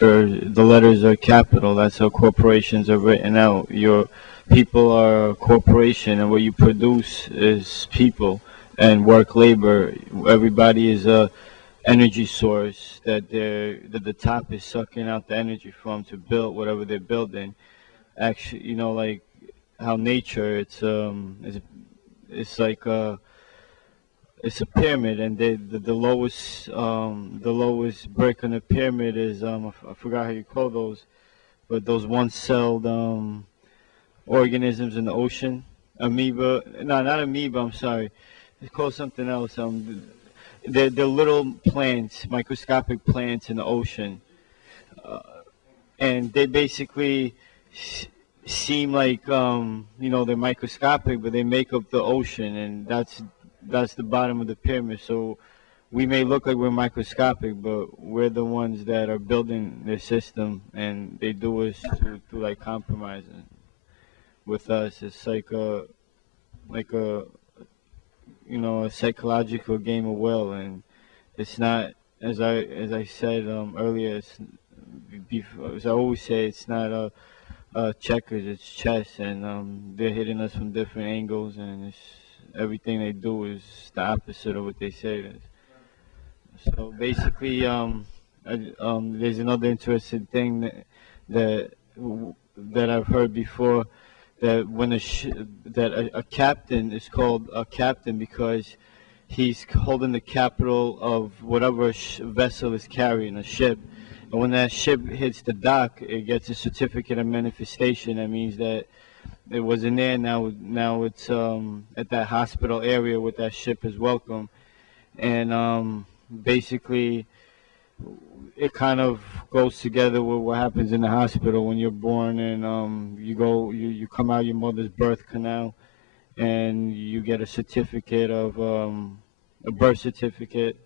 The letters are capital. That's how corporations are written out. Your people are a corporation, and what you produce is people and work labor. Everybody is a energy source that the top is sucking out the energy from to build whatever they're building. Actually, like how nature, it's like it's a pyramid, and the lowest brick on the pyramid is I forgot how you call those, but those one-celled organisms in the ocean, amoeba. No, not amoeba. I'm sorry, it's called something else. They're little plants, microscopic plants in the ocean, and they basically seem like they're microscopic, but they make up the ocean, and that's the bottom of the pyramid. So we may look like we're microscopic, but we're the ones that are building their system, and they do us to like compromising with us. It's like a a psychological game of will, and it's not, as I said earlier. As I always say, it's not checkers, it's chess, and they're hitting us from different angles, and everything they do is the opposite of what they say it is. So basically, there's another interesting thing that that I've heard before, that a captain is called a captain because he's holding the capital of whatever vessel is carrying, a ship. And when that ship hits the dock, it gets a certificate of manifestation. That means that it wasn't there. Now it's at that hospital area where that ship is welcome. And basically, it kind of goes together with what happens in the hospital when you're born, and you come out your mother's birth canal, and you get a certificate of a birth certificate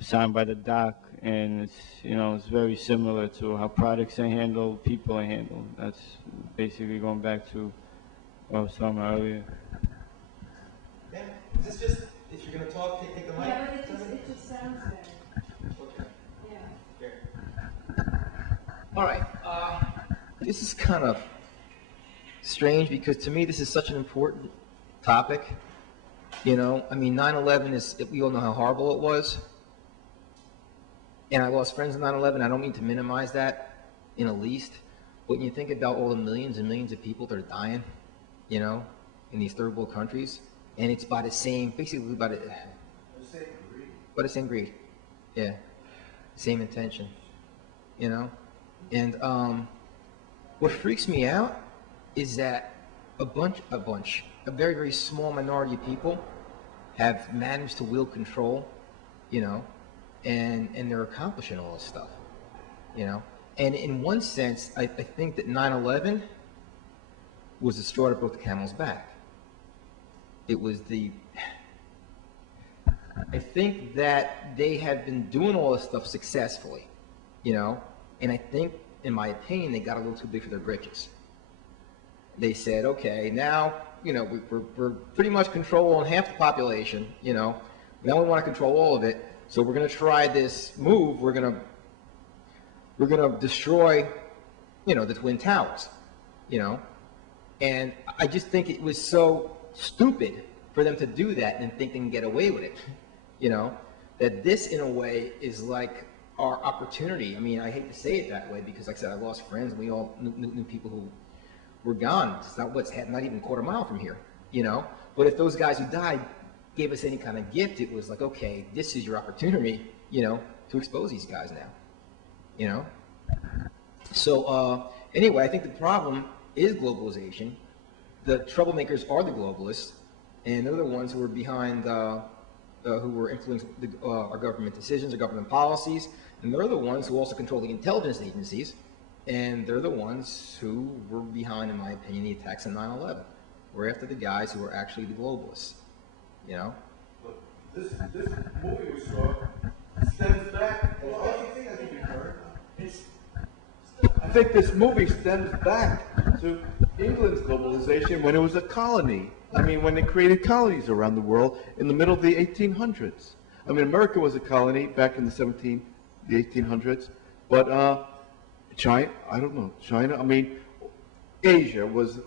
signed by the doc, and it's very similar to how products are handled, people are handled. That's basically going back to what I was talking about earlier. Yeah. Is this just, if you're going to talk, take the mic? Yeah, but it just sounds better. Okay. Yeah. Here. All right. This is kind of strange because to me this is such an important topic. I mean, 9/11 we all know how horrible it was. And I lost friends in 9/11. I don't mean to minimize that in the least. But when you think about all the millions and millions of people that are dying, in these third world countries, and it's by the same, basically by the same greed. Yeah. Same intention. And what freaks me out is that a very, very small minority of people have managed to wield control, and they're accomplishing all this stuff, And in one sense, I think that 9/11 was the straw that broke the camel's back. It was I think that they have been doing all this stuff successfully, and I think, in my opinion, they got a little too big for their britches. They said, okay, now, we're pretty much controlling half the population, now we want to control all of it, so we're going to try this move, we're going to destroy, the Twin Towers, and I just think it was so stupid for them to do that and think they can get away with it, that this, in a way, is like our opportunity. I mean, I hate to say it that way because, like I said, I lost friends, and we all knew people who were gone. It's not even a quarter mile from here, But if those guys who died gave us any kind of gift, it was like, okay, this is your opportunity, to expose these guys now, So anyway, I think the problem is globalization. The troublemakers are the globalists, and they're the ones who are behind, who were influencing our government decisions, our government policies, and they're the ones who also control the intelligence agencies. And they're the ones who were behind, in my opinion, the attacks on 9/11. We're after the guys who are actually the globalists, But this movie we saw stems back. I think you heard. I think this movie stems back to England's globalization when it was a colony. I mean, when they created colonies around the world in the middle of the 1800s. I mean, America was a colony back in the 1800s, but China, I don't know, China, I mean, Asia was,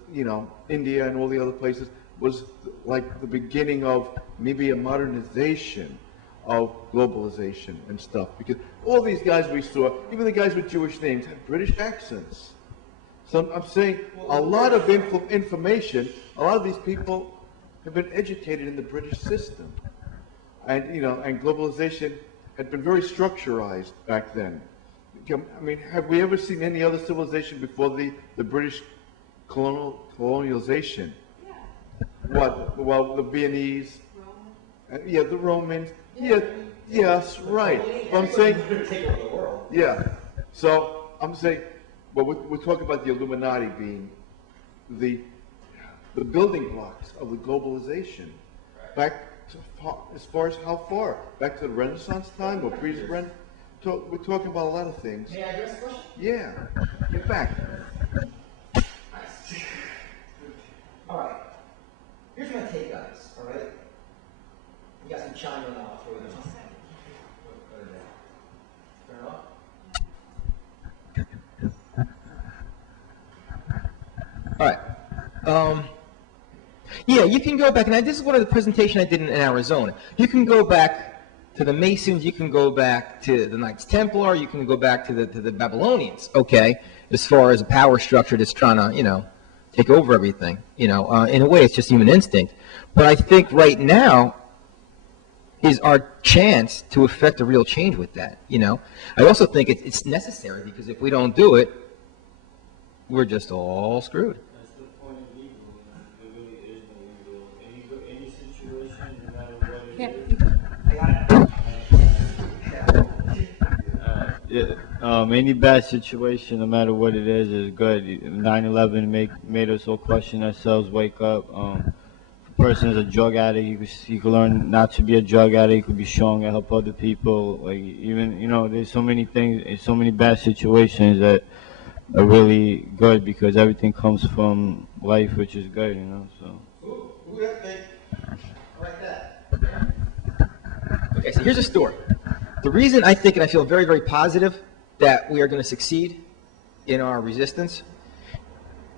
India and all the other places was like the beginning of maybe a modernization of globalization and stuff. Because all these guys we saw, even the guys with Jewish names, had British accents. So I'm saying a lot of information, a lot of these people have been educated in the British system. And, and globalization had been very structurized back then. I mean, have we ever seen any other civilization before the British colonialization? Yeah. What? Well, the Viennese, yeah, the Romans, yeah, yes, right. But I'm saying, Take over the world. yeah. So I'm saying, well, we're talking about the Illuminati being the building blocks of the globalization. Back to as far as how far? Back to the Renaissance time or pre-Renaissance? We're talking about a lot of things. May I address the question? Yeah. Get back. All right. Here's my take on this, all right? You guys can chime in, I'll throw them on. Turn it off. All right. Yeah, you can go back, and this is one of the presentation I did in Arizona. You can go back to the Masons, you can go back to the Knights Templar, you can go back to the Babylonians, okay, as far as a power structure that's trying to, take over everything. In a way, it's just human instinct. But I think right now is our chance to effect a real change with that, I also think it's necessary, because if we don't do it, we're just all screwed. That's the point of evil. There really is no evil. Any situation, no matter what it is. Any bad situation, no matter what it is good. 9/11 made us all question ourselves, wake up. If a person is a drug addict, he could learn not to be a drug addict. He could be strong and help other people. Like even there's so many things, so many bad situations that are really good because everything comes from life, which is good, So. Who got me? Like that. Okay, so here's a story. The reason I think and I feel very, very positive that we are going to succeed in our resistance,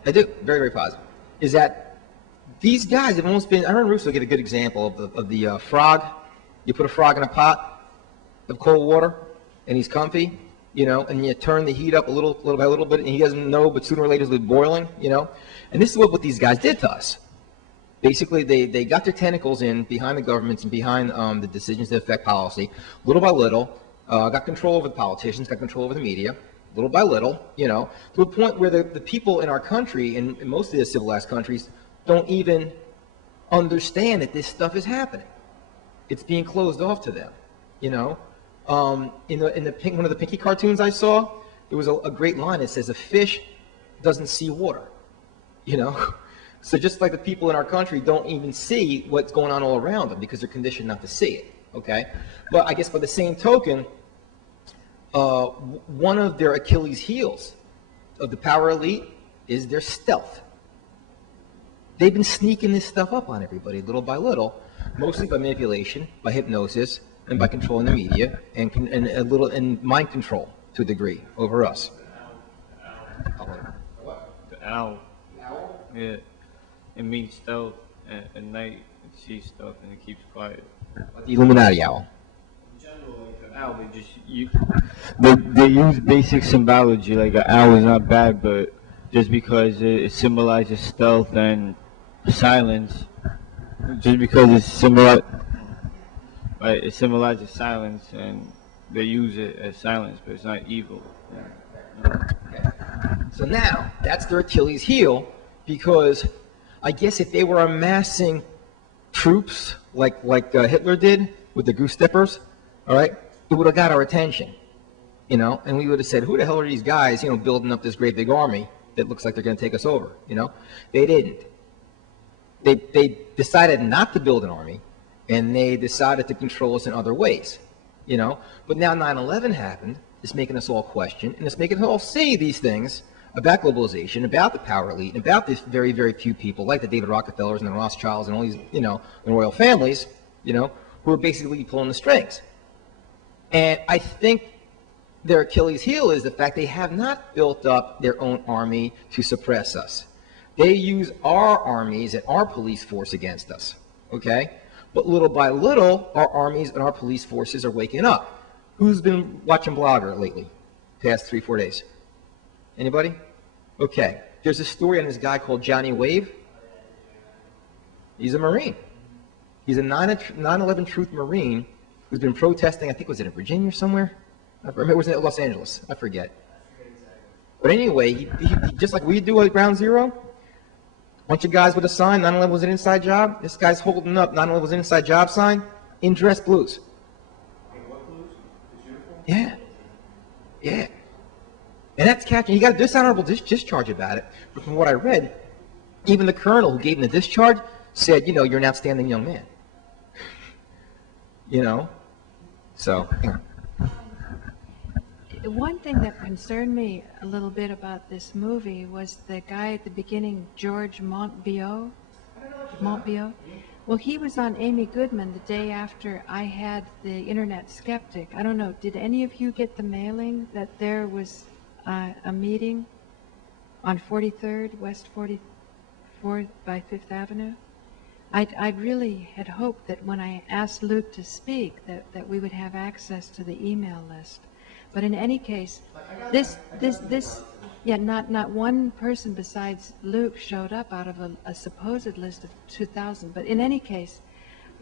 I do, very, very positive, is that these guys have almost been, Aaron Russo gave a good example of the frog. You put a frog in a pot of cold water, and he's comfy, and you turn the heat up a little by little bit, and he doesn't know, but sooner or later it'll be boiling, And this is what these guys did to us. Basically, they got their tentacles in behind the governments and behind the decisions that affect policy, little by little, got control over the politicians, got control over the media, little by little, to a point where the people in our country, and most of the civilized countries, don't even understand that this stuff is happening. It's being closed off to them, In one of the Pinky cartoons I saw, there was a great line that says, "A fish doesn't see water," So just like the people in our country don't even see what's going on all around them because they're conditioned not to see it, okay? But I guess by the same token, one of their Achilles heels of the power elite is their stealth. They've been sneaking this stuff up on everybody little by little, mostly by manipulation, by hypnosis, and by controlling the media, and mind control to a degree over us. The owl. Yeah. It means stealth. At night, it sees stuff and it keeps quiet. Like the Illuminati owl. In general, like an owl, they use basic symbology. Like an owl is not bad, but just because it symbolizes stealth and silence, just because it symbolizes silence, and they use it as silence, but it's not evil. Okay. So now, that's their Achilles heel, because I guess if they were amassing troops like Hitler did with the goose steppers, all right, it would have got our attention, and we would have said, who the hell are these guys, building up this great big army that looks like they're going to take us over, They didn't. They decided not to build an army, and they decided to control us in other ways, But now 9/11 happened. It's making us all question, and it's making us all see these things about globalization, about the power elite, and about these very, very few people like the David Rockefellers and the Rothschilds and all these, the royal families, who are basically pulling the strings. And I think their Achilles heel is the fact they have not built up their own army to suppress us. They use our armies and our police force against us, okay? But little by little, our armies and our police forces are waking up. Who's been watching Blogger lately, past 3-4 days? Anybody? Okay. There's a story on this guy called Johnny Wave. He's a Marine. He's a 9/11 Truth Marine who's been protesting, I think was it in Virginia or somewhere? I remember it was in Los Angeles. I forget. But anyway, he just like we do at Ground Zero, bunch of guys with a sign, 9/11 was an inside job. This guy's holding up 9/11 was an inside job sign in dress blues. What blues? His uniform? Yeah. Yeah. And that's catching. He got a dishonorable discharge about it. But from what I read, even the colonel who gave him the discharge said, you know, you're an outstanding young man. You know? So, yeah. One thing that concerned me a little bit about this movie was the guy at the beginning, George Montbiot. Well, he was on Amy Goodman the day after I had the Internet Skeptic. I don't know, did any of you get the mailing that there was a meeting on 43rd, West 44th by 5th Avenue? I really had hoped that when I asked Luke to speak that we would have access to the email list. But in any case, not one person besides Luke showed up out of a supposed list of 2,000. But in any case,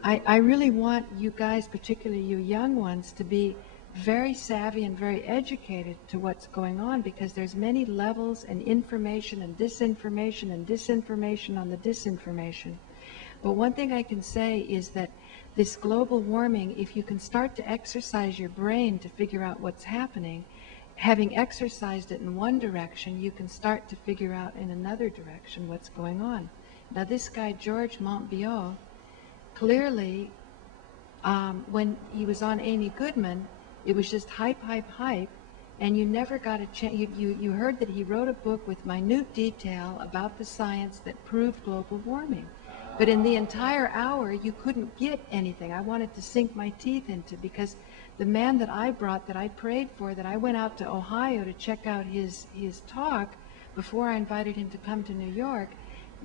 I really want you guys, particularly you young ones, to be very savvy and very educated to what's going on, because there's many levels and information and disinformation on the disinformation. But one thing I can say is that this global warming, if you can start to exercise your brain to figure out what's happening, having exercised it in one direction, you can start to figure out in another direction what's going on. Now this guy, George Montbiot, clearly, when he was on Amy Goodman, it was just hype, and you never got a chance. You heard that he wrote a book with minute detail about the science that proved global warming. But in the entire hour, you couldn't get anything. I wanted to sink my teeth into, because the man that I brought, that I prayed for, that I went out to Ohio to check out his talk before I invited him to come to New York,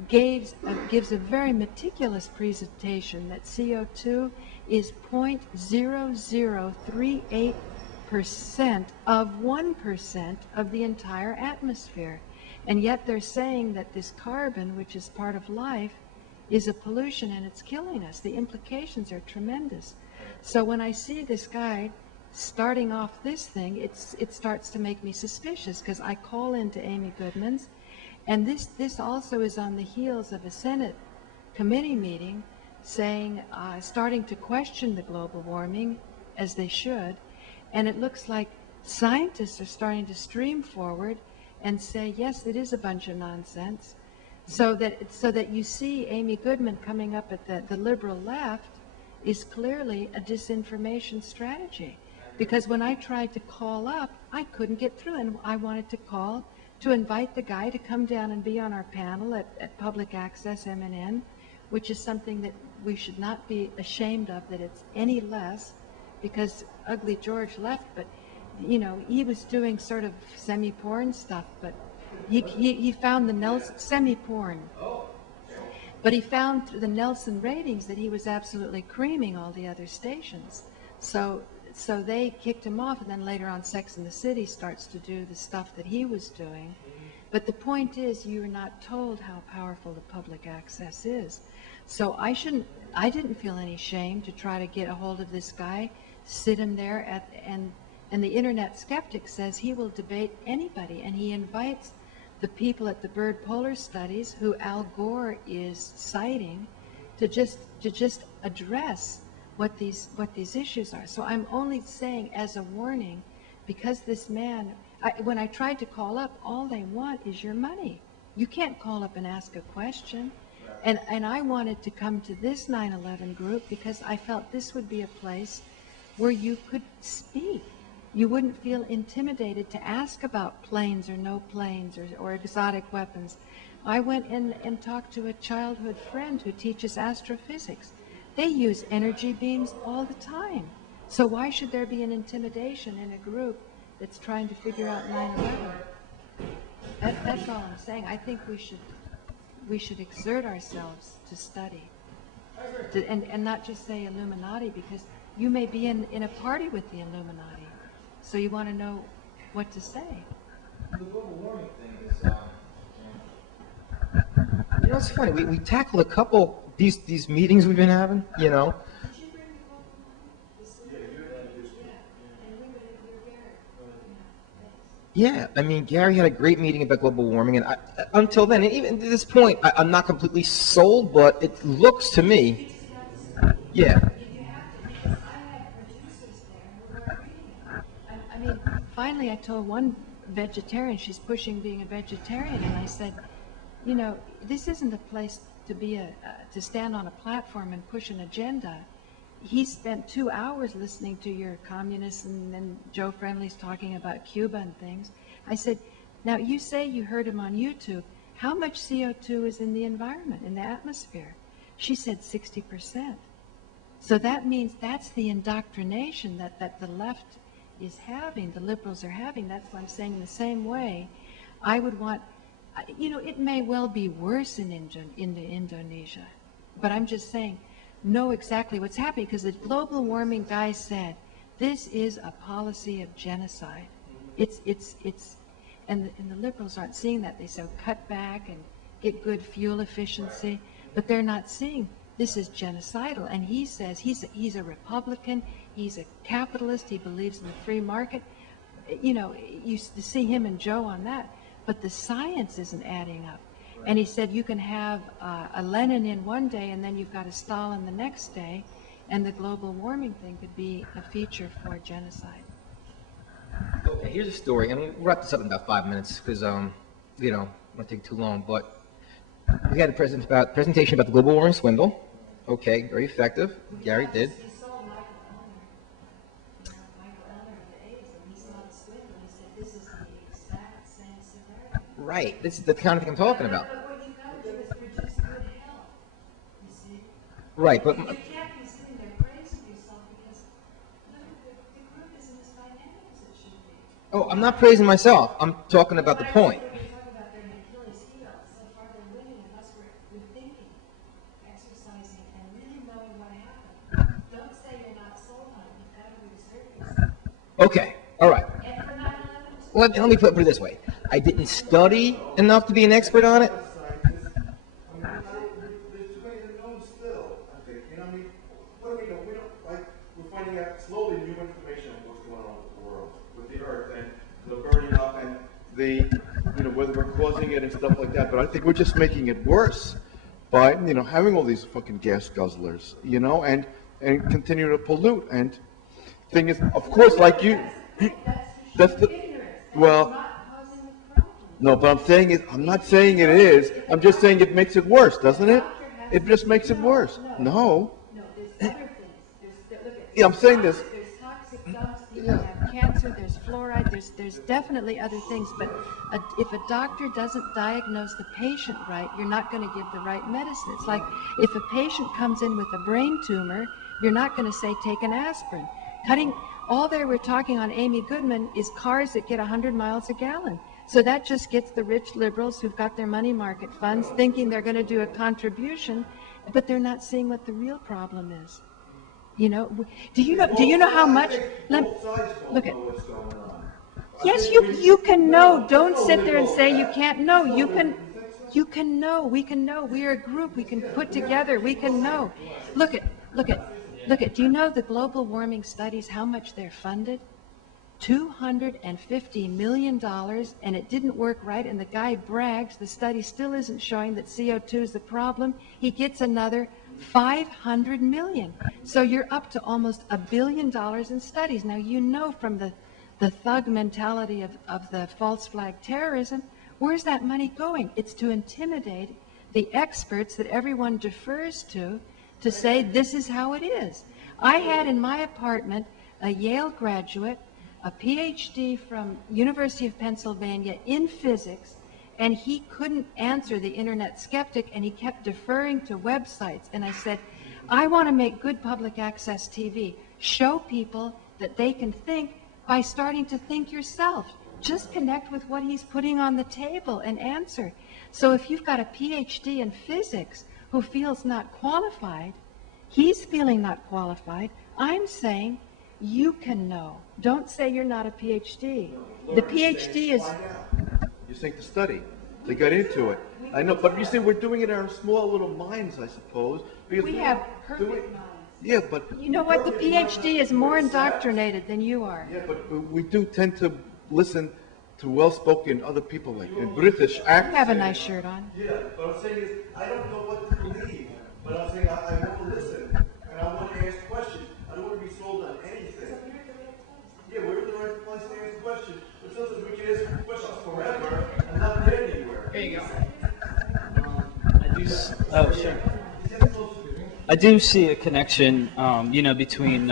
gives a very meticulous presentation that CO2 is 0.0038% of 1% of the entire atmosphere. And yet they're saying that this carbon, which is part of life, is a pollution and it's killing us. The implications are tremendous. So when I see this guy starting off this thing, it starts to make me suspicious, because I call into Amy Goodman's, and this also is on the heels of a Senate committee meeting saying, starting to question the global warming, as they should, and it looks like scientists are starting to stream forward and say, yes, it is a bunch of nonsense. So that you see Amy Goodman coming up at the liberal left is clearly a disinformation strategy. Because when I tried to call up, I couldn't get through, and I wanted to call to invite the guy to come down and be on our panel at Public Access MNN, which is something that we should not be ashamed of, that it's any less, because Ugly George left, but you know, he was doing sort of semi-porn stuff, but he found the Nelson semi-porn, but he found through the Nelson ratings that he was absolutely creaming all the other stations. So they kicked him off, and then later on Sex and the City starts to do the stuff that he was doing. But the point is, you're not told how powerful the public access is. So I didn't feel any shame to try to get a hold of this guy, sit him there and the Internet Skeptic says he will debate anybody, and he invites the people at the Bird Polar Studies, who Al Gore is citing, to just address what these issues are. So I'm only saying as a warning, because this man, when I tried to call up, all they want is your money. You can't call up and ask a question. And I wanted to come to this 9/11 group because I felt this would be a place where you could speak. You wouldn't feel intimidated to ask about planes or no planes or exotic weapons. I went in and talked to a childhood friend who teaches astrophysics. They use energy beams all the time. So why should there be an intimidation in a group that's trying to figure out 9/11. That's all I'm saying. I think we should exert ourselves to study, and not just say Illuminati, because you may be in a party with the Illuminati, so you want to know what to say. The global warming thing is, you know, it's funny. We tackled a couple these meetings we've been having. You know. Yeah, I mean, Gary had a great meeting about global warming, and until then, and even to this point, I'm not completely sold, but it looks to me, yeah. I mean, finally I told one vegetarian, she's pushing being a vegetarian, and I said, you know, this isn't a place to be to stand on a platform and push an agenda. He spent 2 hours listening to your communists, and then Joe Friendly's talking about Cuba and things. I said, now you say you heard him on YouTube. How much CO2 is in the environment, in the atmosphere? She said 60%. So that means that's the indoctrination that the left is having, the liberals are having. That's why I'm saying in the same way, I would want, you know, it may well be worse in Indonesia, but I'm just saying, know exactly what's happening, because the global warming guy said this is a policy of genocide. And the liberals aren't seeing that. They say cut back and get good fuel efficiency, but they're not seeing this is genocidal. And he says he's a Republican, he's a capitalist, he believes in the free market. You know, you see him and Joe on that, but the science isn't adding up. And he said you can have a Lenin in one day and then you've got a Stalin the next day, and the global warming thing could be a feature for genocide. Okay, here's a story, and we'll wrap this up in about 5 minutes because, you know, it won't take too long, but we had a presentation about the global warming swindle. Okay, very effective. Gary did. Right, this is the kind of thing I'm talking about. But what you got to do is produce good health, you see. Right, but You can't be sitting there praising yourself because the group isn't as dynamic as it should be. oh, I'm not praising myself. I'm talking about the point. What you're talking about, they're an Achilles heel. So far they're winning unless we're thinking, exercising, and really knowing what happened. Don't say you're not sold on it. That'll exert yourself. Okay, all right. And for 9/11, Let me put it this way. I didn't study enough to be an expert on it. Scientists, I mean, there's too many unknowns still, I think. You know, I mean, what do we know? We don't, like, we're finding out slowly new information on what's going on with the world, with the earth, and the burning up, and the, you know, whether we're causing it and stuff like that. But I think we're just making it worse by, you know, having all these fucking gas guzzlers, you know, and continue to pollute. And thing is, of course, like you, that's the, well, no, but I'm not saying it is. I'm just saying it makes it worse, doesn't it? It just makes it worse. No. no, there's other things. Look at, Yeah, I'm saying this. There's toxic dumps, people have cancer, there's fluoride, there's definitely other things, but if a doctor doesn't diagnose the patient right, you're not going to give the right medicine. It's like if a patient comes in with a brain tumor, you're not going to say take an aspirin. All they were talking on Amy Goodman is cars that get 100 miles a gallon. So that just gets the rich liberals who've got their money market funds thinking they're going to do a contribution, but they're not seeing what the real problem is. You know, do you know how much? Look at. Yes, you can know. Don't sit there and say you can't know. You can know. We can know. We are a group. We can put together. We can know. Look at. Do you know the global warming studies, how much they're funded? $250 million, and it didn't work right, and the guy brags the study still isn't showing that CO2 is the problem. He gets another $500 million. So you're up to almost $1 billion in studies. Now, you know from the thug mentality of the false flag terrorism, where's that money going? It's to intimidate the experts that everyone defers to say this is how it is. I had in my apartment a Yale graduate, a PhD from University of Pennsylvania in physics, and he couldn't answer the internet skeptic, and he kept deferring to websites. And I said, I want to make good public access TV, show people that they can think by starting to think yourself. Just connect with what he's putting on the table and answer. So if you've got a PhD in physics who feels not qualified, he's feeling not qualified, I'm saying you can know. Don't say you're not a PhD. The PhD is... You think to study, to get into it. I know, but you see, we're doing it in our small little minds, I suppose. Because We have perfect minds. Yeah, but... You know what? The PhD is more indoctrinated than you are. Yeah, but we do tend to listen to well-spoken other people, like in British accents. You have a nice shirt on. Yeah, what I'm saying is, I don't know what to believe, but I'm saying I want to listen, and I want to ask questions. I don't want to be sold on anything. Yeah, we're in the right place to ask questions, but sometimes we can ask questions forever and not get anywhere. There you go. Sure. I do see a connection, between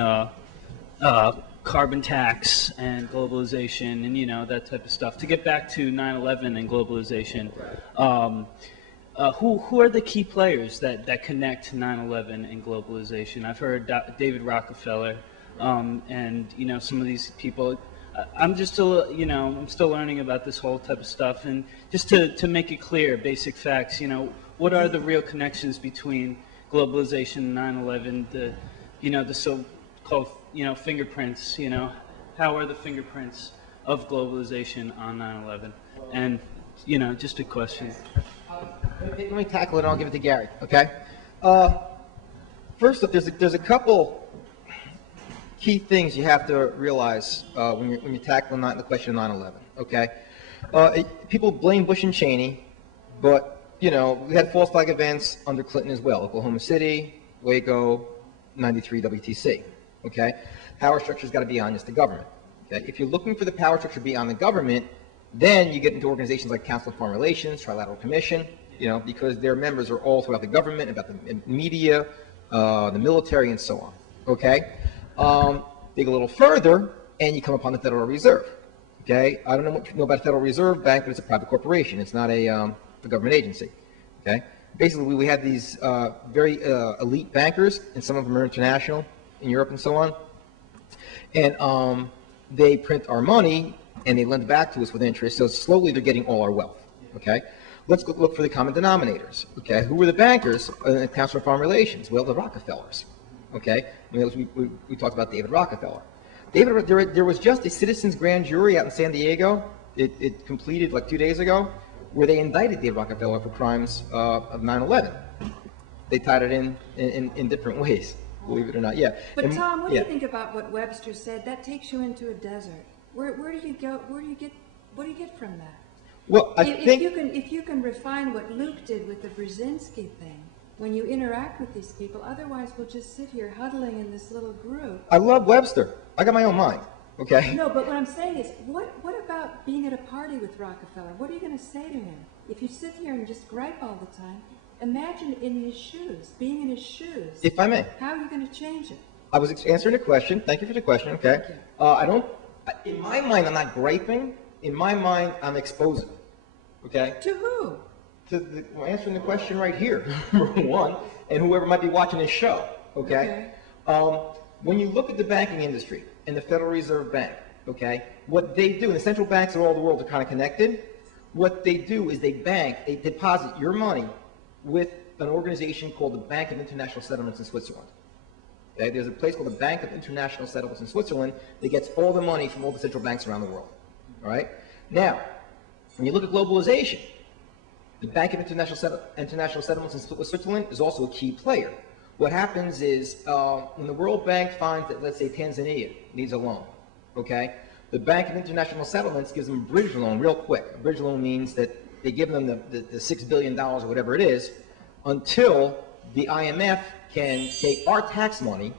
carbon tax and globalization and, that type of stuff. To get back to 9/11 and globalization, who are the key players that connect 9/11 and globalization? I've heard David Rockefeller and, some of these people. I'm just still, I'm still learning about this whole type of stuff. And just to make it clear, basic facts, what are the real connections between globalization and 9/11, the so-called, fingerprints, how are the fingerprints of globalization on 9/11? And, just a question. Let me tackle it and I'll give it to Gary, okay? First up, there's a couple key things you have to realize when you're tackling the question of 9/11, okay? People blame Bush and Cheney, but, we had false flag events under Clinton as well. Oklahoma City, Waco, 93 WTC, okay? Power structure's got to be honest to government, okay? If you're looking for the power structure beyond the government, then you get into organizations like Council on Foreign Relations, Trilateral Commission, because their members are all throughout the government, about the media, the military, and so on, okay? Dig a little further, and you come upon the Federal Reserve, okay? I don't know what you know about the Federal Reserve Bank, but it's a private corporation. It's not a government agency, okay? Basically, we have these very elite bankers, and some of them are international, in Europe and so on, and they print our money, and they lend back to us with interest, so slowly they're getting all our wealth, okay? Let's go look for the common denominators, okay? Who were the bankers in the Council on Foreign Relations? Well, the Rockefellers, okay? We talked about David Rockefeller. There was just a citizens grand jury out in San Diego. It completed like 2 days ago, where they indicted David Rockefeller for crimes of 9/11. They tied it in different ways, believe it or not. Yeah. But Tom, what do you think about what Webster said? That takes you into a desert. Where do you go? What do you get from that? Well, if you can refine what Luke did with the Brzezinski thing, when you interact with these people, otherwise we'll just sit here huddling in this little group. I love Webster. I got my own mind, okay? No, but what I'm saying is, what about being at a party with Rockefeller? What are you going to say to him? If you sit here and just gripe all the time, imagine in his shoes, being in his shoes. If I may. How are you going to change it? I was answering a question. Thank you for the question, okay? In my mind, I'm not griping. In my mind, I'm exposing, okay? To who? We're answering the question right here, number one, and whoever might be watching this show, okay? When you look at the banking industry and the Federal Reserve Bank, okay, what they do, and the central banks of all the world are kind of connected, what they do is they deposit your money with an organization called the Bank of International Settlements in Switzerland. Okay? There's a place called the Bank of International Settlements in Switzerland that gets all the money from all the central banks around the world, all right? Now, when you look at globalization, the Bank of International Settlements in Switzerland is also a key player. What happens is when the World Bank finds that, let's say, Tanzania needs a loan, okay, the Bank of International Settlements gives them a bridge loan real quick. A bridge loan means that they give them the $6 billion or whatever it is until the IMF can take our tax money,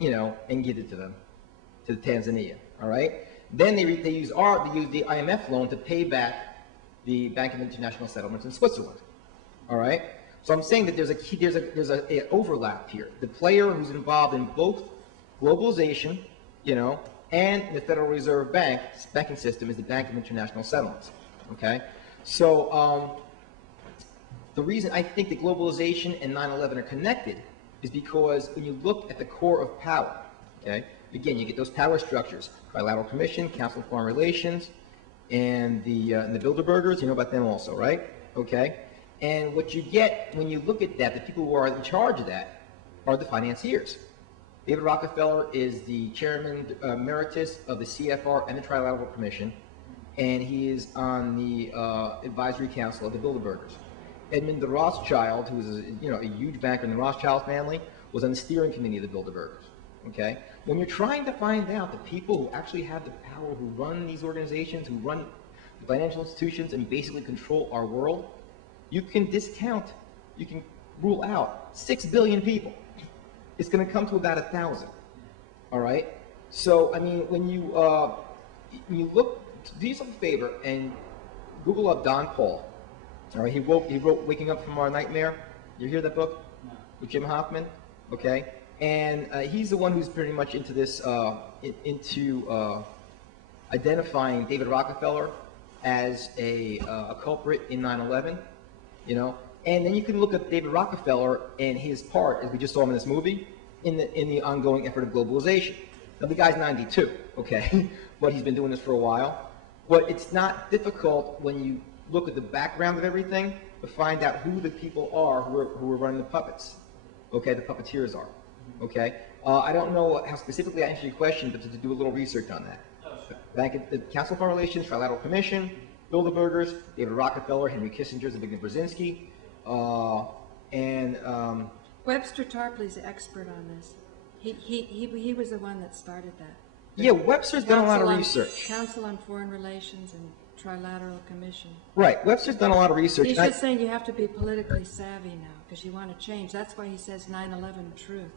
and give it to them, to Tanzania, all right? Then they use the IMF loan to pay back the Bank of International Settlements in Switzerland, all right? So I'm saying that there's a overlap here. The player who's involved in both globalization, and the Federal Reserve banking system is the Bank of International Settlements, okay? So the reason I think that globalization and 9/11 are connected is because when you look at the core of power, okay, Again, you get those power structures: Trilateral Commission, Council of Foreign Relations, and the Bilderbergers. You know about them also, right? Okay. And what you get when you look at that, the people who are in charge of that are the financiers. David Rockefeller is the chairman emeritus of the CFR and the Trilateral Commission, and he is on the advisory council of the Bilderbergers. Edmund de Rothschild, who is a huge banker in the Rothschild family, was on the steering committee of the Bilderbergers. Okay, when you're trying to find out the people who actually have the power, who run these organizations, who run the financial institutions, and basically control our world, you can rule out 6 billion people. It's going to come to about 1,000. All right. So I mean, when you look, do yourself a favor and Google up Don Paul. All right. He wrote Waking Up from Our Nightmare. You hear that book? No. With Jim Hoffman? Okay. And he's the one who's pretty much into this, identifying David Rockefeller as a culprit in 9/11. You know, and then you can look at David Rockefeller and his part, as we just saw him in this movie, in the ongoing effort of globalization. Now the guy's 92, okay, but he's been doing this for a while. But it's not difficult when you look at the background of everything to find out who the people are who are running the puppets. Okay, the puppeteers are. Okay, I don't know how specifically I answered your question, but to do a little research on that. Back at the Council of Foreign Relations, Trilateral Commission, Bilderbergers, David Rockefeller, Henry Kissinger, Zbigniew Brzezinski, and Webster Tarpley's the expert on this. He was the one that started that. yeah, Webster's done a lot of research. Council on Foreign Relations and Trilateral Commission. Right, Webster's done a lot of research. He's just saying you have to be politically savvy now because you want to change. That's why he says 9/11 truth.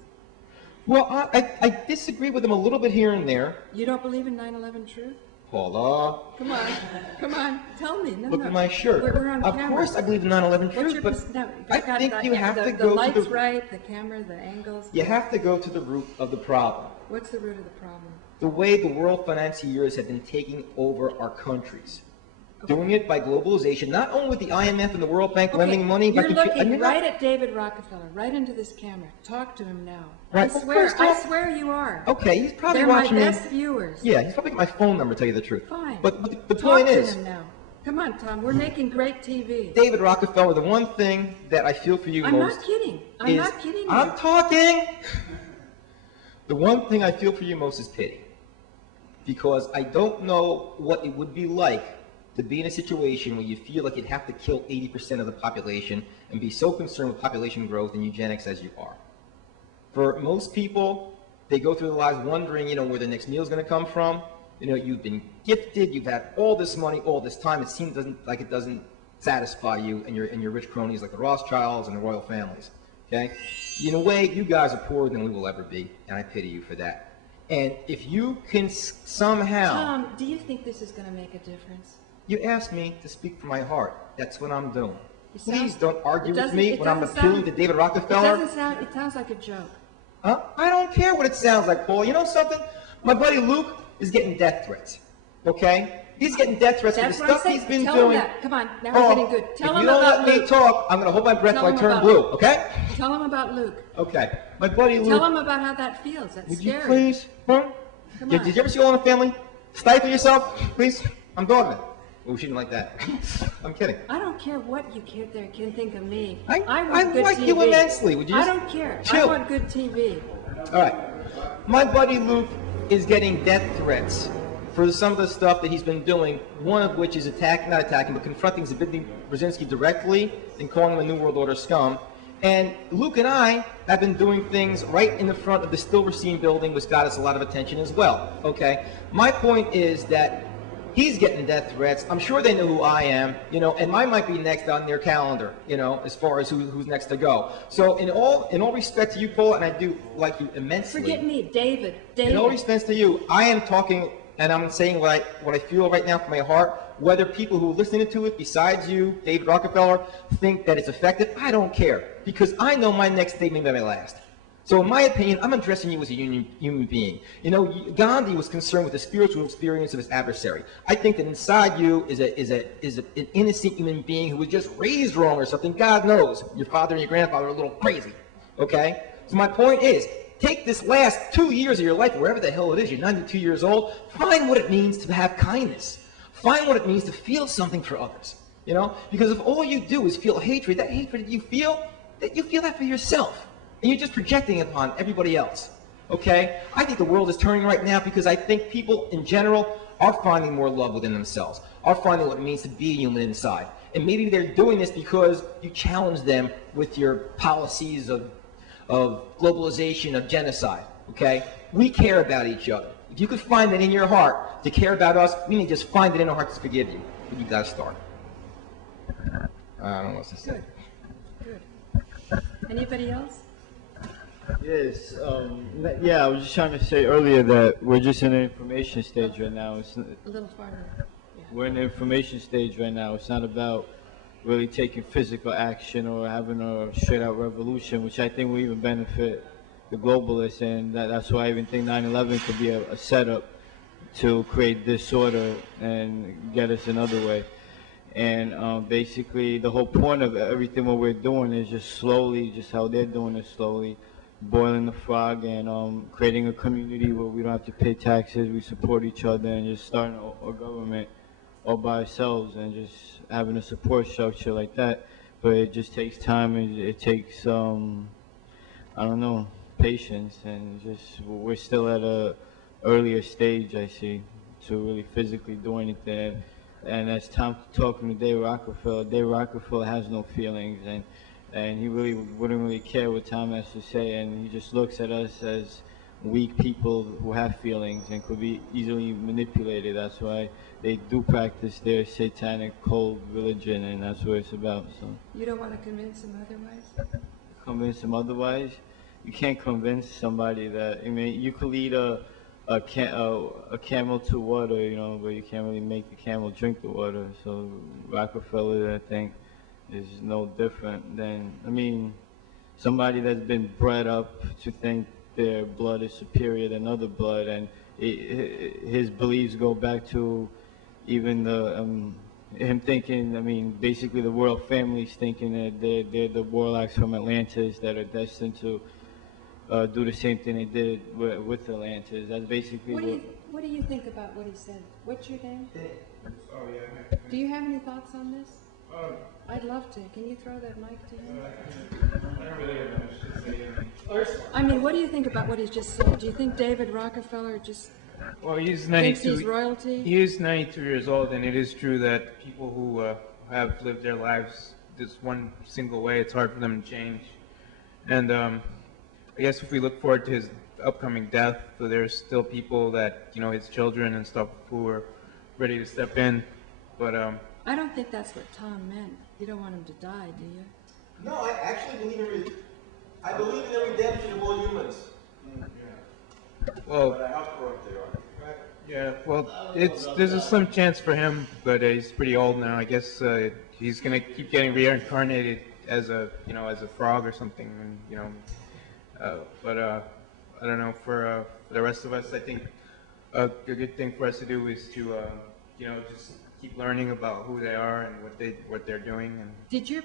Well, I disagree with him a little bit here and there. You don't believe in 9/11 truth? Paula, Come on, tell me. No, look no. at my shirt. We're on Of camera. course I believe in 9/11 What's truth, your but no, I got think you have to the go to lights the... right, the camera, the angles. You have to go to the root of the problem. What's the root of the problem? The way the world financiers have been taking over our countries. Doing it by globalization, not only with the IMF and the World Bank lending money, You're but looking right at David Rockefeller, right into this camera. Talk to him now. Right. I Well, swear, first off- I swear you are. Okay, he's probably They're my watching best me. viewers. Yeah, he's probably got my phone number, to tell you the truth. Fine. But the Talk point to is, him now. Come on, Tom. We're making great TV. David Rockefeller, the one thing that I feel for you I'm most not kidding. I'm is, not kidding you. I'm talking. The one thing I feel for you most is pity. Because I don't know what it would be like to be in a situation where you feel like you'd have to kill 80% of the population and be so concerned with population growth and eugenics as you are. For most people, they go through their lives wondering, where the next meal is going to come from. You've been gifted, you've had all this money, all this time. It seems like it doesn't satisfy you and your rich cronies like the Rothschilds and the royal families. Okay? In a way, you guys are poorer than we will ever be, and I pity you for that. And if you can somehow... Tom, do you think this is going to make a difference? You asked me to speak from my heart. That's what I'm doing. You sound- Please don't argue it with doesn't- me it when I'm doesn't appealing sound- to David Rockefeller. It sounds like a joke. Huh? I don't care what it sounds like, Paul. You know something? My buddy Luke is getting death threats. Okay? He's getting death threats for the That's what I'm stuff saying. he's been Tell doing. him that. Come on, now Paul, we're getting good. Tell if him you don't about let me Luke. talk, I'm going to hold my breath Tell till I him turn about blue. Luke. Okay? Tell him about Luke. Okay. My buddy Luke. Tell him about how that feels. That's Would scary. you please? Huh? Come Did on. you ever see All in the Family? Stifle yourself, please. I'm dogging it. Oh, she didn't like that. I'm kidding. I don't care what you can think of me. I want good like TV. you immensely. Would you I just don't care. chill? I want good TV. All right. My buddy Luke is getting death threats for some of the stuff that he's been doing, one of which is but confronting Zbigniew Brzezinski directly and calling him a New World Order scum. And Luke and I have been doing things right in the front of the Still Racine building, which got us a lot of attention as well. Okay? My point is that he's getting death threats. I'm sure they know who I am, and mine might be next on their calendar, as far as who's next to go. So in all respect to you, Paul, and I do like you immensely. Forget me, David. In all respect to you, I am talking and I'm saying what I feel right now from my heart. Whether people who are listening to it, besides you, David Rockefeller, think that it's effective, I don't care, because I know my next statement may be my last. So in my opinion, I'm addressing you as a human being. Gandhi was concerned with the spiritual experience of his adversary. I think that inside you is an innocent human being who was just raised wrong or something. God knows, your father and your grandfather are a little crazy. Okay? So my point is, take this last 2 years of your life, wherever the hell it is, you're 92 years old, find what it means to have kindness. Find what it means to feel something for others, you know? Because if all you do is feel hatred, that hatred that you feel that for yourself. And you're just projecting it upon everybody else, okay? I think the world is turning right now because I think people in general are finding more love within themselves, are finding what it means to be human inside. And maybe they're doing this because you challenge them with your policies of globalization, of genocide, okay? We care about each other. If you could find it in your heart to care about us, we may just find it in our heart to forgive you. But you gotta start. I don't know what to say. Good. Anybody else? Yes, yeah, I was just trying to say earlier that we're just in the information stage right now. A little farther. Yeah. We're in the information stage right now. It's not about really taking physical action or having a straight-out revolution, which I think will even benefit the globalists, and that's why I even think 9/11 could be a setup to create disorder and get us another way. And basically, the whole point of everything what we're doing is just slowly, just how they're doing it slowly, boiling the frog and creating a community where we don't have to pay taxes, we support each other, and just starting a government all by ourselves and just having a support structure like that. But it just takes time, and it takes, I don't know, patience, and just we're still at a earlier stage, I see, to really physically do anything. And as Tom talking to David Rockefeller has no feelings, and he really wouldn't really care what Tom has to say, and he just looks at us as weak people who have feelings and could be easily manipulated. That's why they do practice their satanic cold religion, and that's what it's about. So You don't want to convince them otherwise? convince them otherwise? You can't convince somebody that, I mean, you could lead a camel to water, you know, but you can't really make the camel drink the water. So Rockefeller, I think, is no different than, I mean, somebody that's been bred up to think their blood is superior than other blood, and his beliefs go back to even him thinking, I mean, basically the royal family's thinking that they're the warlocks from Atlantis that are destined to do the same thing they did with Atlantis. That's basically What do you think about what he said? What's your name? Oh, yeah. Do you have any thoughts on this? I'd love to. Can you throw that mic to him? I don't really have much to say. I mean, what do you think about what he's just said? Do you think David Rockefeller just Well, he's thinks 92. he's royalty? He is 92 years old, and it is true that people who have lived their lives this one single way, it's hard for them to change. And I guess if we look forward to his upcoming death, so there's still people that, you know, his children and stuff who are ready to step in. But I don't think that's what Tom meant. You don't want him to die, do you? No, I actually believe in the redemption of all humans. well, But how corrupt they are. Right? yeah, well, there's a slim chance for him, but he's pretty old now. I guess he's gonna keep getting reincarnated as a frog or something, and but I don't know. For the rest of us, I think a good thing for us to do is to just keep learning about who they are and what they're doing. And Did your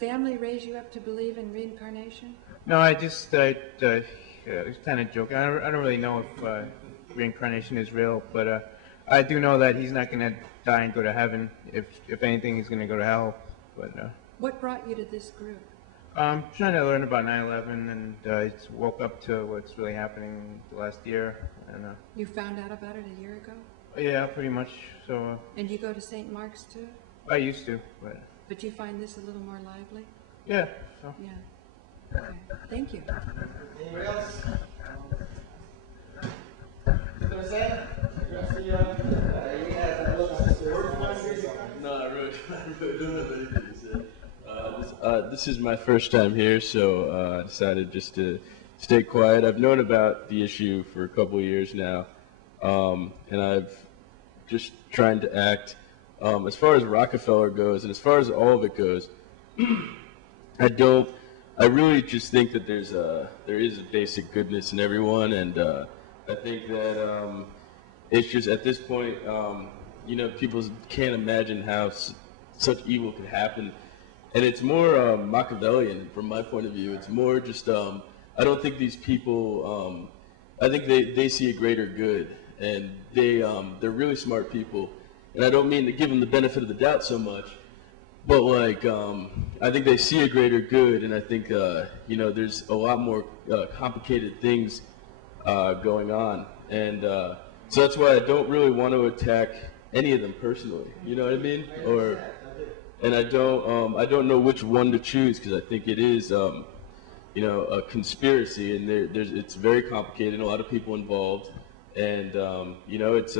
family raise you up to believe in reincarnation? no, I was kind of joking. I don't really know if reincarnation is real, but I do know that he's not going to die and go to heaven. If anything, he's going to go to hell. But What brought you to this group? I'm trying to learn about 9/11, and I just woke up to what's really happening the last year. And You found out about it a year ago? yeah, pretty much. So And you go to St. Mark's too? I used to, but But you find this a little more lively? yeah. So. Yeah. Okay. Thank you. Anybody else? You gonna say it? You gonna see, you guys have a little word for us? No, I really don't have anything to say. This is my first time here, so I decided just to stay quiet. I've known about the issue for a couple of years now, and I've just trying to act. As far as Rockefeller goes, and as far as all of it goes, I really just think that there is a basic goodness in everyone, and I think that it's just at this point, people can't imagine how such evil could happen, and it's more Machiavellian from my point of view. It's more just I don't think these people, I think they see a greater good, and they're really smart people. And I don't mean to give them the benefit of the doubt so much, but like, I think they see a greater good, and I think, you know, there's a lot more complicated things going on. And so that's why I don't really want to attack any of them personally, you know what I mean? And I don't know which one to choose, because I think it is, you know, a conspiracy, and it's very complicated, and a lot of people involved, and you know, it's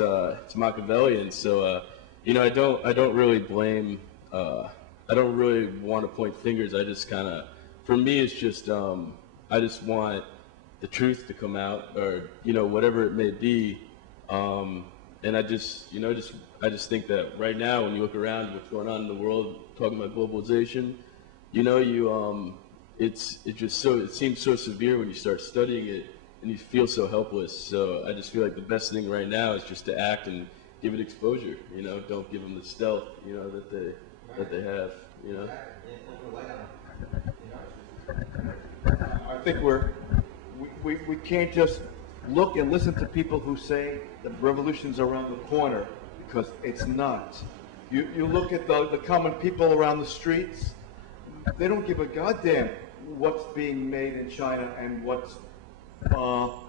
Machiavellian. So you know, I don't really blame. I don't really want to point fingers. I just kind of, for me, it's just I just want the truth to come out, or you know, whatever it may be. And I just, you know, I just think that right now, when you look around what's going on in the world, talking about globalization, you know, it seems so severe when you start studying it, and you feel so helpless. So I just feel like the best thing right now is just to act and give it exposure. You know, don't give them the stealth, you know, that they have. You know. I think we can't just look and listen to people who say the revolution's around the corner, because it's not. You look at the common people around the streets, they don't give a goddamn what's being made in China and what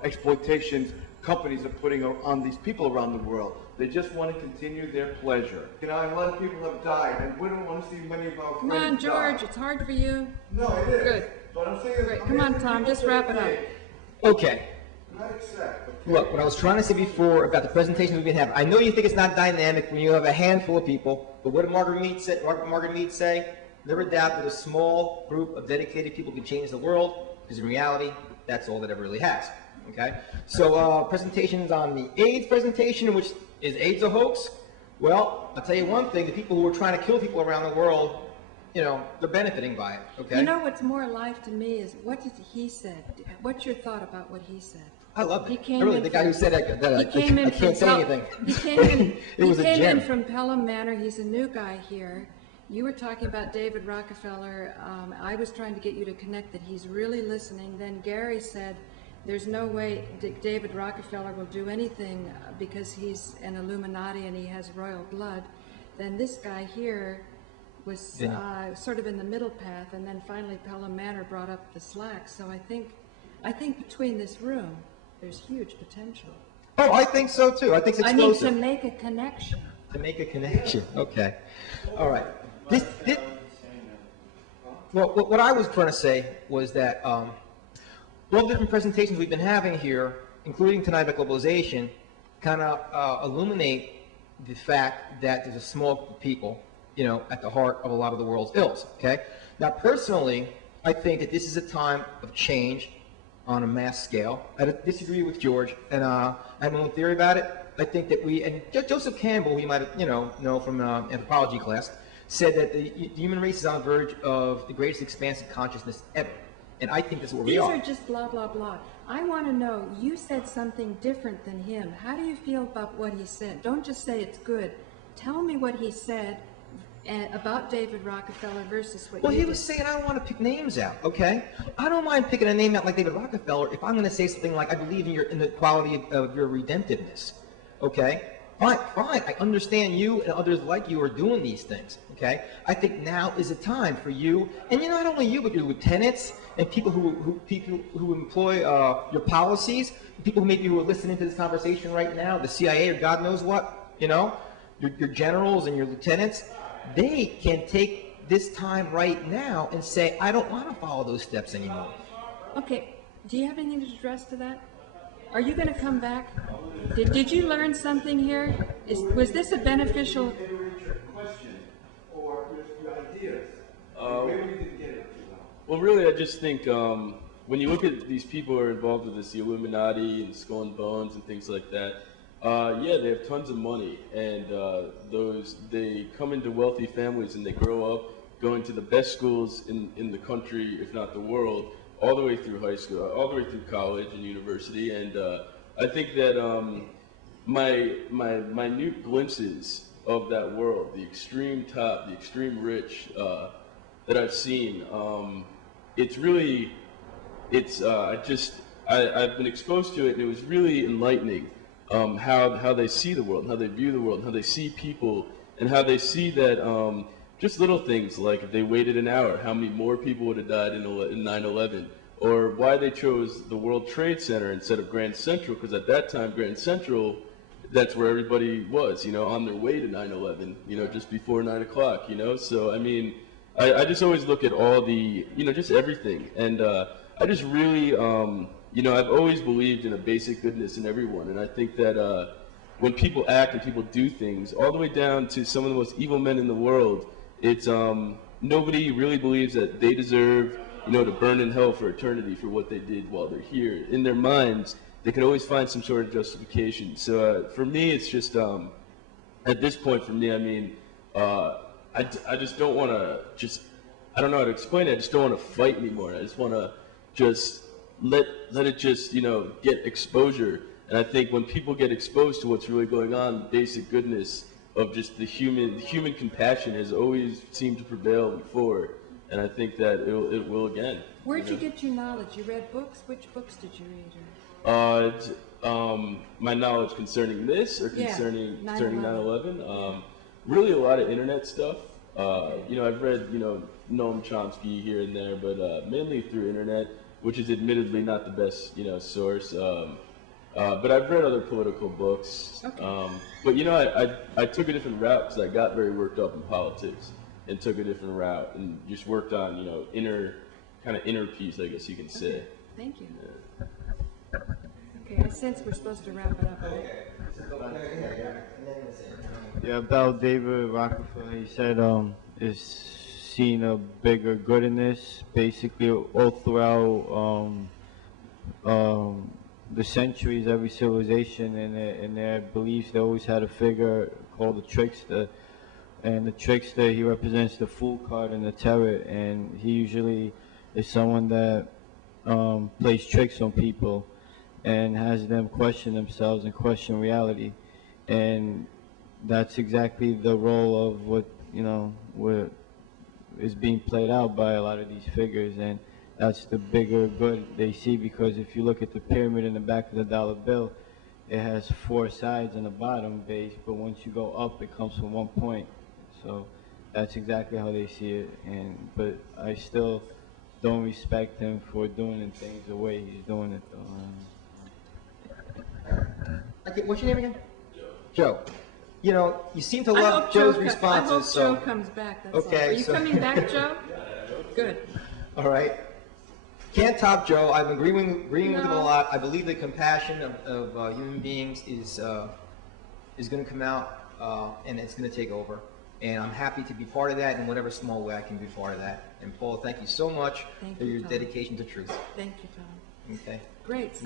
exploitations companies are putting on these people around the world. They just want to continue their pleasure. You know, and a lot of people have died, and we don't want to see many of our friends die. Come on, George, it's hard for you. No, it is. Good. But I'm saying, Great. Come on, Tom, just wrap it up. Okay. Not accept. Look, what I was trying to say before about the presentation we've been having, I know you think it's not dynamic when you have a handful of people, but what did Margaret Mead say? Never doubt that a small group of dedicated people can change the world, because in reality, that's all that ever really has. Okay? So presentations on the AIDS presentation, which is AIDS a hoax? Well, I'll tell you one thing, the people who are trying to kill people around the world, you know, they're benefiting by it. Okay? You know what's more alive to me is what did he said? What's your thought about what he said? I love it. He came really, in the guy who said that I can't say anything. He came in, It was a he came in gem. from Pelham Manor. He's a new guy here. You were talking about David Rockefeller. I was trying to get you to connect that he's really listening. Then Gary said, there's no way David Rockefeller will do anything because he's an Illuminati and he has royal blood. Then this guy here was sort of in the middle path, and then finally Pelham Manor brought up the slack. So I think between this room, there's huge potential. Oh, I think so too. I think it's I need explosive. to make a connection. To make a connection. Okay. All right. Well, what I was trying to say was that all the different presentations we've been having here, including tonight about globalization, kind of illuminate the fact that there's a small group of people, you know, at the heart of a lot of the world's ills. Okay. Now, personally, I think that this is a time of change on a mass scale. I disagree with George, and I have my own theory about it. I think that and Joseph Campbell, who you might know from anthropology class, said that the human race is on the verge of the greatest expanse of consciousness ever. And I think that's what we are. These are just blah, blah, blah. I want to know, you said something different than him. How do you feel about what he said? Don't just say it's good. Tell me what he said about David Rockefeller versus what Well, you he was saying, I don't want to pick names out, okay? I don't mind picking a name out like David Rockefeller if I'm going to say something like, I believe in the quality of your redemptiveness, okay? Fine, I understand you and others like you are doing these things, okay? I think now is a time for you, and you know, not only you, but your lieutenants and people who employ your policies, people who are listening to this conversation right now, the CIA or God knows what, you know, your generals and your lieutenants, they can take this time right now and say, I don't want to follow those steps anymore. Okay, do you have anything to address to that? Are you going to come back? Did you learn something here? Was this a beneficial? Question or your ideas. Maybe we didn't get it too well. Well, really, I just think when you look at these people who are involved with this, the Illuminati and Skull and Bones and things like that, yeah, they have tons of money, and they come into wealthy families and they grow up going to the best schools in the country, if not the world, all the way through high school, all the way through college and university. And I think that my minute glimpses of that world, the extreme top, the extreme rich that I've seen, it's really I've been exposed to it, and it was really enlightening. How they see the world, how they view the world, how they see people, and how they see that just little things like if they waited an hour, how many more people would have died in 9/11, or why they chose the World Trade Center instead of Grand Central, because at that time Grand Central, that's where everybody was, on their way to 9/11, just before 9 o'clock, So I mean, I just always look at all the, just everything, and I just really, I've always believed in a basic goodness in everyone, and I think that when people act and people do things, all the way down to some of the most evil men in the world, it's nobody really believes that they deserve, to burn in hell for eternity for what they did while they're here. In their minds, they can always find some sort of justification. So for me, it's just at this point, for me, I mean, I just don't want to I don't know how to explain it. I just don't want to fight anymore. I just want to just let it just, get exposure. And I think when people get exposed to what's really going on, the basic goodness of just the human compassion has always seemed to prevail before. And I think that it will again. Where'd you get your knowledge? You read books? Which books did you read? My knowledge concerning this or Yeah, concerning 9/11. 9/11, really a lot of internet stuff. I've read, Noam Chomsky here and there, but mainly through internet, which is admittedly not the best, source. But I've read other political books. Okay. But I took a different route because I got very worked up in politics and took a different route and just worked on, inner peace, I guess you can say. Okay. Thank you. Okay, I sense we're supposed to wrap it up, right? Yeah, about David Rockefeller, he said is seen a bigger good in this, basically all throughout the centuries, every civilization in their beliefs, they always had a figure called the trickster. And the trickster, he represents the fool card and the terror, and he usually is someone that plays tricks on people and has them question themselves and question reality. And that's exactly the role of what is being played out by a lot of these figures, and that's the bigger good they see, because if you look at the pyramid in the back of the dollar bill, it has 4 sides on the bottom base, but once you go up, it comes from one point. So that's exactly how they see it, but I still don't respect him for doing things the way he's doing it, though. Okay, what's your name again? Joe. You seem to love Joe's responses. I hope so Joe comes back, that's Okay, all. Are you so- coming back, Joe? Good. All right. Can't top Joe. I'm agreeing with him a No. lot. I believe the compassion of human beings is going to come out and it's going to take over. And I'm happy to be part of that in whatever small way I can be part of that. And Paula, thank you so much Thank for you, your Tom. dedication to truth. Thank you, Tom. Okay. Great.